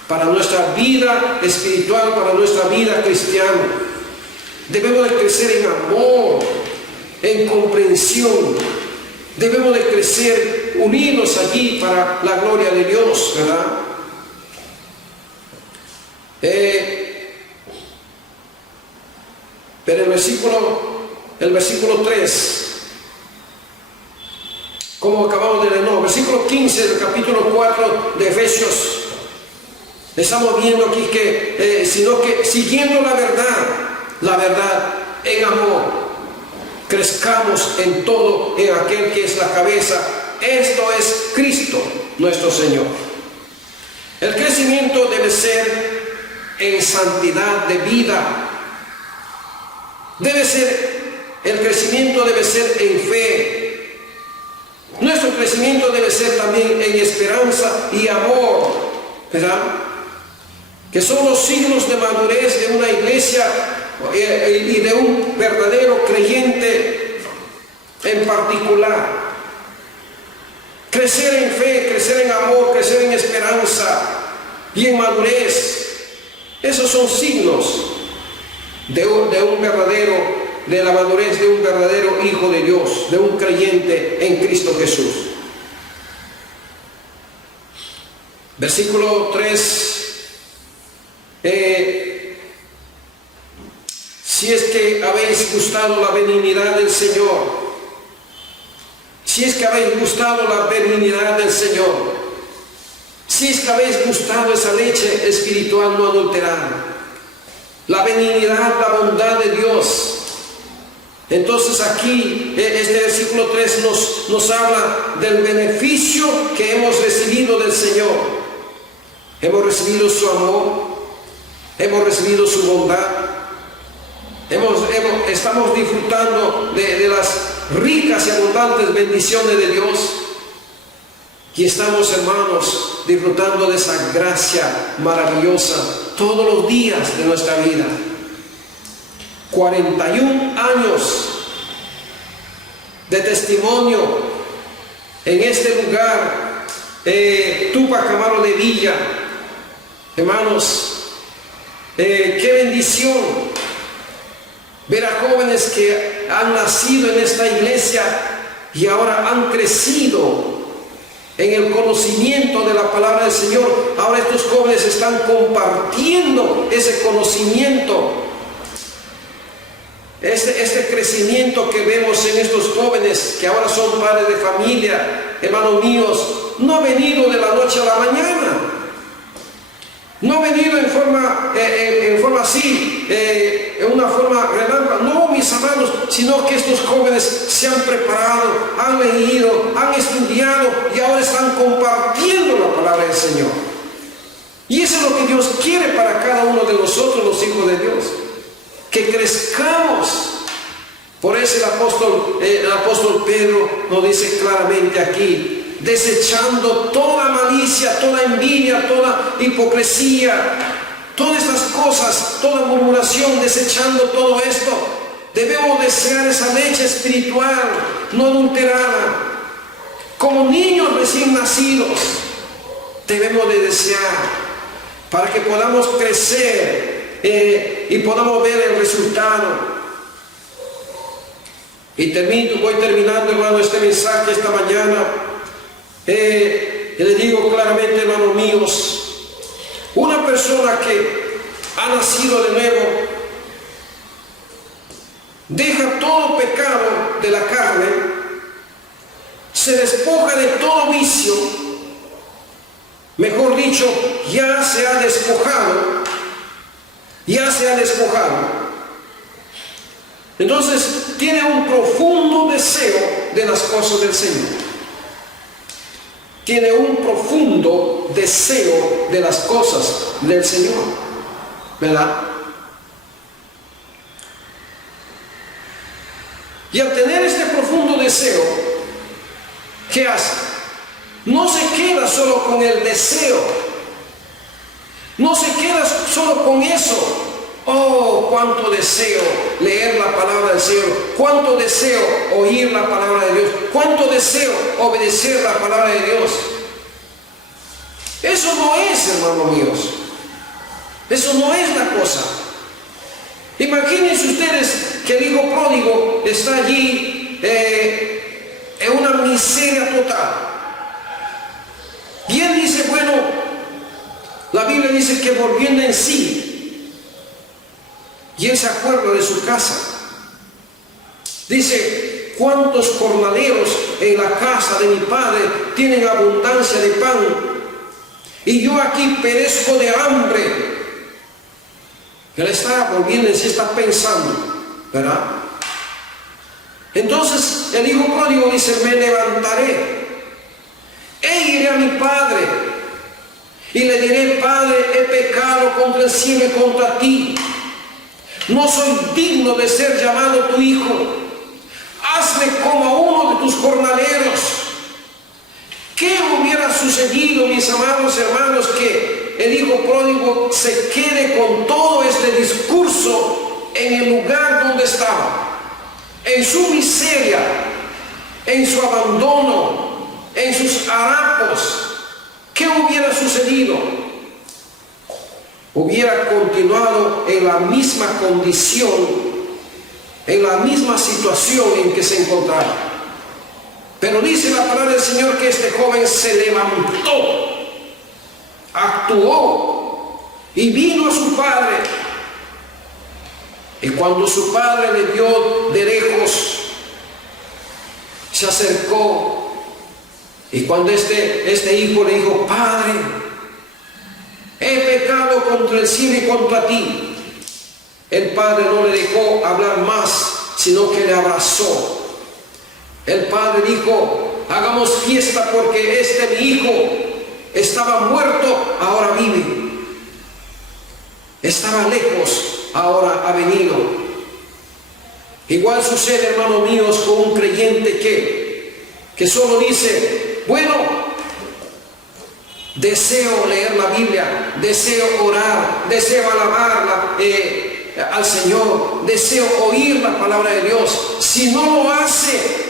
para nuestra vida espiritual, para nuestra vida cristiana. Debemos de crecer en amor, en comprensión, debemos de crecer unidos allí para la gloria de Dios, ¿verdad? Pero el versículo 3, como acabamos de leer, no, versículo 15 del capítulo 4 de Efesios, estamos viendo aquí que, sino que siguiendo la verdad en amor, crezcamos en todo en aquel que es la cabeza, esto es Cristo nuestro Señor. El crecimiento debe ser en santidad de vida. El crecimiento debe ser en fe. Nuestro crecimiento debe ser también en esperanza y amor, ¿verdad? Que son los signos de madurez de una iglesia y de un verdadero creyente en particular. Crecer en fe, crecer en amor, crecer en esperanza y en madurez. Esos son signos de la madurez de un verdadero hijo de Dios, de un creyente en Cristo Jesús. Versículo 3. Si es que habéis gustado la benignidad del Señor, si es que habéis gustado la benignidad del Señor, si es que habéis gustado esa leche espiritual no adulterada, la benignidad, la bondad de Dios. Entonces aquí este versículo 3 nos habla del beneficio que hemos recibido del Señor. Hemos recibido su amor, hemos recibido su bondad, estamos disfrutando de las ricas y abundantes bendiciones de Dios, y estamos, hermanos, disfrutando de esa gracia maravillosa todos los días de nuestra vida. 41 años de testimonio en este lugar, Tupac Amaru de Villa, hermanos. Qué bendición ver a jóvenes que han nacido en esta iglesia y ahora han crecido en el conocimiento de la palabra del Señor. Ahora estos jóvenes están compartiendo ese conocimiento, este crecimiento que vemos en estos jóvenes que ahora son padres de familia. Hermanos míos, no ha venido de la noche a la mañana. No ha venido en forma así, en una forma relámpago. No, mis hermanos, sino que estos jóvenes se han preparado, han leído, han estudiado y ahora están compartiendo la palabra del Señor. Y eso es lo que Dios quiere para cada uno de nosotros, los hijos de Dios. Que crezcamos. Por eso el apóstol Pedro nos dice claramente aquí, desechando toda malicia, toda envidia, toda hipocresía, todas estas cosas, toda murmuración, desechando todo esto, debemos desear esa leche espiritual, no adulterada. Como niños recién nacidos, debemos de desear, para que podamos crecer y podamos ver el resultado. Y voy terminando, hermano, este mensaje esta mañana. Les digo claramente, hermanos míos, una persona que ha nacido de nuevo deja todo pecado de la carne, se despoja de todo vicio, mejor dicho, ya se ha despojado. Entonces tiene un profundo deseo de las cosas del Señor. Tiene un profundo deseo de las cosas del Señor, ¿verdad? Y al tener este profundo deseo, ¿qué hace? No se queda solo con el deseo, no se queda solo con eso. Oh, cuánto deseo leer la palabra del Señor, cuánto deseo oír la palabra de Dios, cuánto deseo obedecer la palabra de Dios. Eso no es, hermanos míos, eso no es la cosa. Imagínense ustedes que el hijo pródigo está allí en una miseria total. Y él dice, bueno, la Biblia dice que volviendo en sí, y él se acuerda de su casa. Dice, ¿cuántos jornaleros en la casa de mi padre tienen abundancia de pan? Y yo aquí perezco de hambre. Él está volviendo en sí, está pensando, ¿verdad? Entonces el hijo pródigo dice, me levantaré e iré a mi padre y le diré, Padre, he pecado contra el cielo y contra ti. No soy digno de ser llamado tu hijo. Hazme como a uno de tus jornaleros. ¿Qué hubiera sucedido, mis amados hermanos, que el hijo pródigo se quede con todo este discurso en el lugar donde estaba? En su miseria, en su abandono, en sus harapos. ¿Qué hubiera sucedido? Hubiera continuado en la misma condición, en la misma situación en que se encontraba. Pero dice la palabra del Señor que este joven se levantó, actuó y vino a su padre. Y cuando su padre le vio de lejos, se acercó. Y cuando este hijo le dijo, Padre, he pecado contra el cielo y contra ti, el padre no le dejó hablar más, sino que le abrazó. El padre dijo, hagamos fiesta porque mi hijo estaba muerto, ahora vive. Estaba lejos, ahora ha venido. Igual sucede, hermanos míos, con un creyente que solo dice, bueno, deseo leer la Biblia, deseo orar, deseo alabar al Señor, deseo oír la palabra de Dios. Si no lo hace,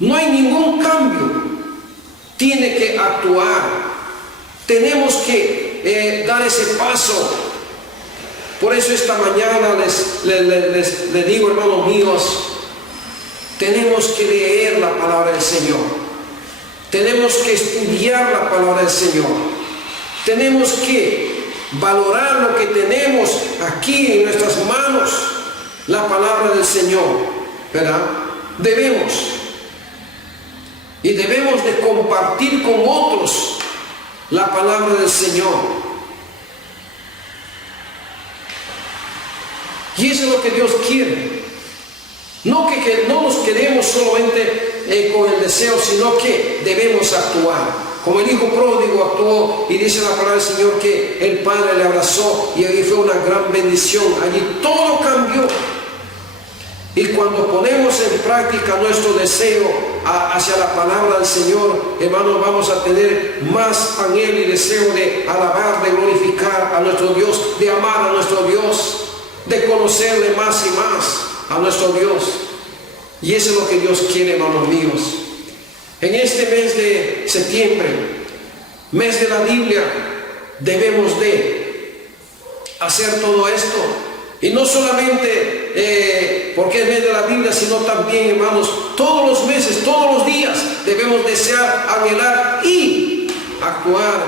no hay ningún cambio. Tiene que actuar. Tenemos que dar ese paso. Por eso esta mañana les digo, hermanos míos, tenemos que leer la palabra del Señor. Tenemos que estudiar la palabra del Señor. Tenemos que valorar lo que tenemos aquí en nuestras manos, la palabra del Señor, ¿verdad? Debemos de compartir con otros la palabra del Señor. Y eso es lo que Dios quiere. No que no nos quedemos solamente con el deseo, sino que debemos actuar. Como el hijo pródigo actuó, y dice la palabra del Señor que el Padre le abrazó y allí fue una gran bendición. Allí todo cambió. Y cuando ponemos en práctica nuestro deseo hacia la palabra del Señor, hermanos, vamos a tener más anhelo y deseo de alabar, de glorificar a nuestro Dios, de amar a nuestro Dios, de conocerle más y más a nuestro Dios. Y eso es lo que Dios quiere, hermanos míos. En este mes de septiembre, mes de la Biblia, debemos de hacer todo esto. Y no solamente porque es mes de la Biblia, sino también, hermanos, todos los meses, todos los días, debemos desear, anhelar y actuar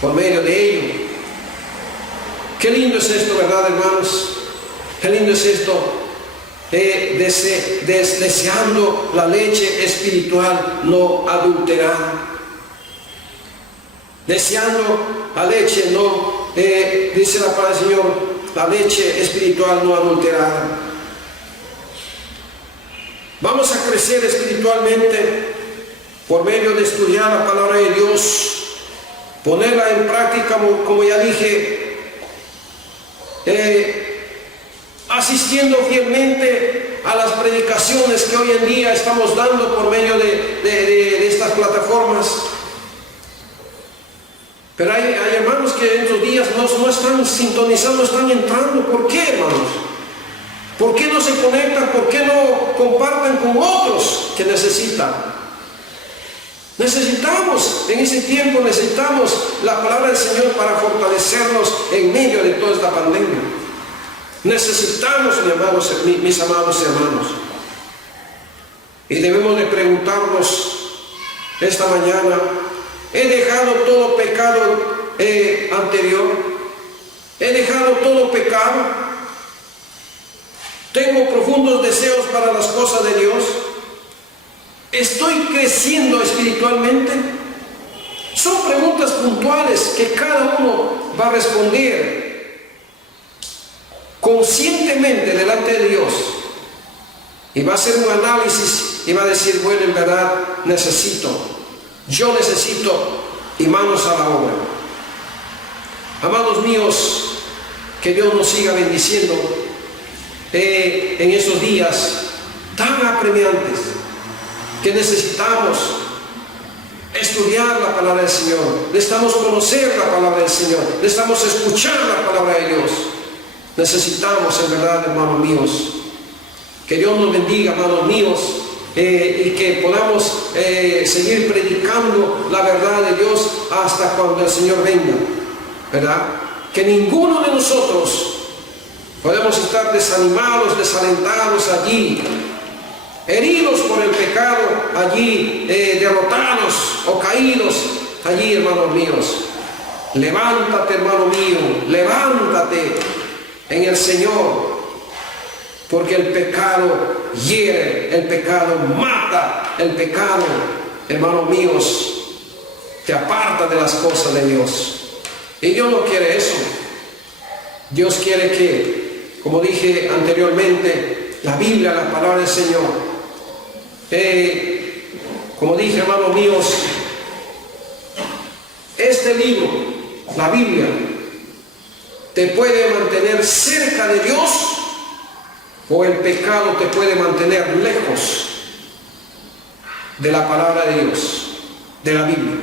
por medio de ello. Qué lindo es esto, ¿verdad, hermanos? Qué lindo es esto. Deseando la leche espiritual no adulterada. Deseando la leche no, dice la palabra del Señor, la leche espiritual no adulterada. Vamos a crecer espiritualmente por medio de estudiar la palabra de Dios, ponerla en práctica, como ya dije, asistiendo fielmente a las predicaciones que hoy en día estamos dando por medio de estas plataformas. Pero hay hermanos que en estos días no están sintonizando, no están entrando. ¿Por qué, hermanos? ¿Por qué no se conectan? ¿Por qué no comparten con otros que necesitan? Necesitamos, en ese tiempo necesitamos la palabra del Señor para fortalecernos en medio de toda esta pandemia. Necesitamos, mis amados hermanos. Y debemos de preguntarnos esta mañana, ¿he dejado todo pecado anterior? ¿He dejado todo pecado? ¿Tengo profundos deseos para las cosas de Dios? ¿Estoy creciendo espiritualmente? Son preguntas puntuales que cada uno va a responder conscientemente delante de Dios, y va a hacer un análisis y va a decir, bueno, en verdad yo necesito, y manos a la obra. Amados míos, que Dios nos siga bendiciendo en esos días tan apremiantes que necesitamos estudiar la palabra del Señor, necesitamos conocer la palabra del Señor, necesitamos escuchar la palabra de Dios. Necesitamos, en verdad, hermanos míos, que Dios nos bendiga, hermanos míos, y que podamos seguir predicando la verdad de Dios hasta cuando el Señor venga, ¿verdad? Que ninguno de nosotros podemos estar desanimados, desalentados allí, heridos por el pecado, allí derrotados o caídos allí, hermanos míos. Levántate, hermano mío, levántate en el Señor, porque el pecado hiere, el pecado mata, el pecado, hermanos míos, te aparta de las cosas de Dios. Y Dios no quiere eso. Dios quiere que, como dije anteriormente, la Biblia, la palabra del Señor, como dije, hermanos míos, este libro, la Biblia, te puede mantener cerca de Dios, o el pecado te puede mantener lejos de la palabra de Dios, de la Biblia.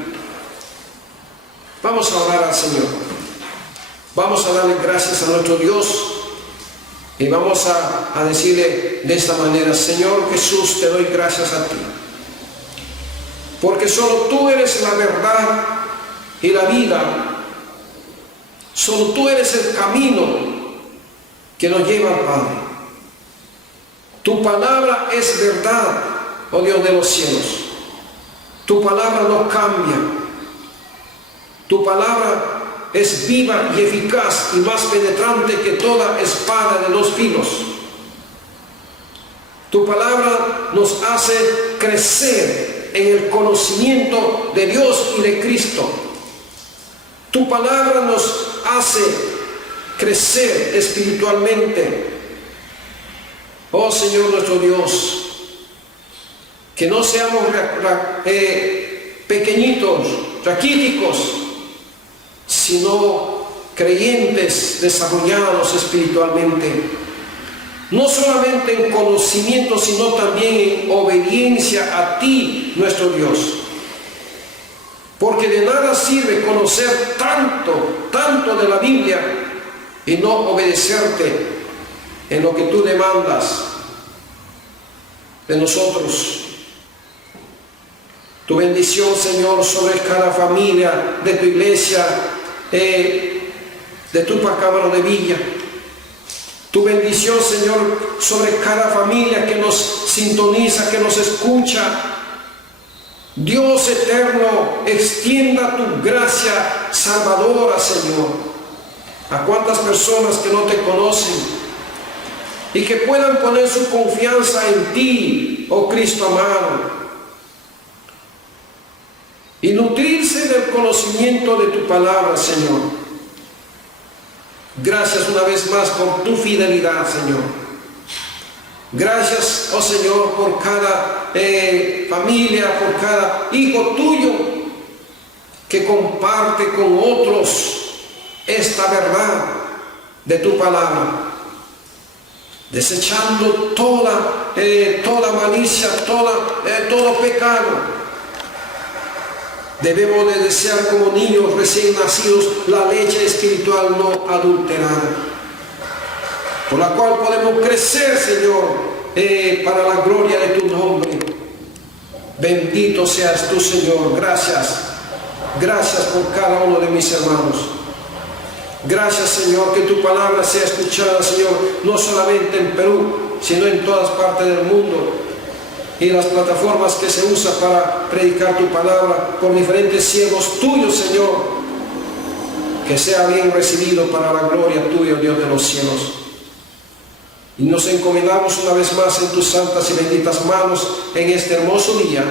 Vamos a orar al Señor. Vamos a darle gracias a nuestro Dios y vamos a decirle de esta manera: Señor Jesús, te doy gracias a ti, porque solo tú eres la verdad y la vida. Solo tú eres el camino que nos lleva al Padre. Tu palabra es verdad, oh Dios de los cielos. Tu palabra no cambia. Tu palabra es viva y eficaz y más penetrante que toda espada de 2 filos. Tu palabra nos hace crecer en el conocimiento de Dios y de Cristo. Tu palabra nos hace crecer espiritualmente. Oh Señor nuestro Dios, que no seamos pequeñitos, raquíticos, sino creyentes desarrollados espiritualmente, no solamente en conocimiento, sino también en obediencia a ti, nuestro Dios. Porque de nada sirve conocer tanto de la Biblia y no obedecerte en lo que tú demandas de nosotros. Tu bendición, Señor, sobre cada familia de tu iglesia, de tu Cámara de Villa. Tu bendición, Señor, sobre cada familia que nos sintoniza, que nos escucha. Dios eterno, extienda tu gracia salvadora, Señor, a cuantas personas que no te conocen y que puedan poner su confianza en ti, oh Cristo amado, y nutrirse del conocimiento de tu palabra, Señor. Gracias una vez más por tu fidelidad, Señor. Gracias, oh Señor, por cada familia, por cada hijo tuyo que comparte con otros esta verdad de tu palabra, desechando toda malicia, todo pecado. Debemos de desear como niños recién nacidos la leche espiritual no adulterada, por la cual podemos crecer, Señor, para la gloria de tu nombre. Bendito seas tú, Señor. Gracias por cada uno de mis hermanos. Gracias, Señor, que tu palabra sea escuchada, Señor, no solamente en Perú, sino en todas partes del mundo, y las plataformas que se usan para predicar tu palabra por diferentes siervos tuyos, Señor, que sea bien recibido para la gloria tuya, Dios de los cielos. Y nos encomendamos una vez más en tus santas y benditas manos en este hermoso día,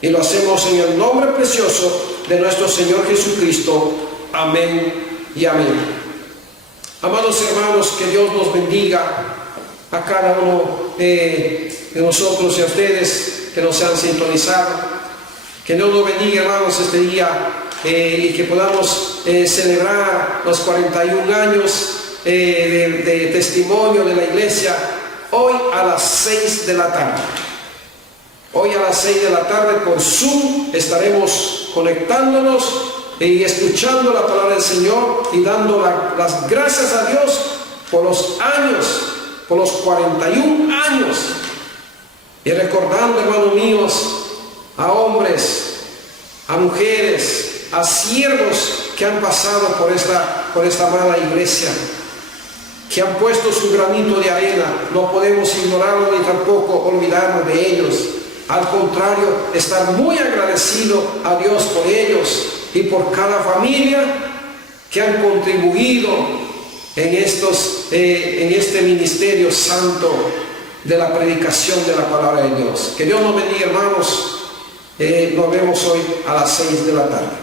y lo hacemos en el nombre precioso de nuestro Señor Jesucristo. Amén y amén. Amados hermanos, que Dios nos bendiga a cada uno de nosotros y a ustedes que nos han sintonizado. Que Dios nos bendiga, hermanos, este día, y que podamos celebrar los 41 años de testimonio de la iglesia hoy a las 6 de la tarde. Hoy a las 6 de la tarde por Zoom estaremos conectándonos y escuchando la palabra del Señor y dando las gracias a Dios por los años, por los 41 años. Y recordando, hermanos míos, a hombres, a mujeres, a siervos que han pasado por esta amada iglesia, que han puesto su granito de arena. No podemos ignorarlo ni tampoco olvidarnos de ellos. Al contrario, estar muy agradecido a Dios por ellos y por cada familia que han contribuido en este ministerio santo de la predicación de la palabra de Dios. Que Dios nos bendiga, hermanos. Nos vemos hoy a las 6 de la tarde.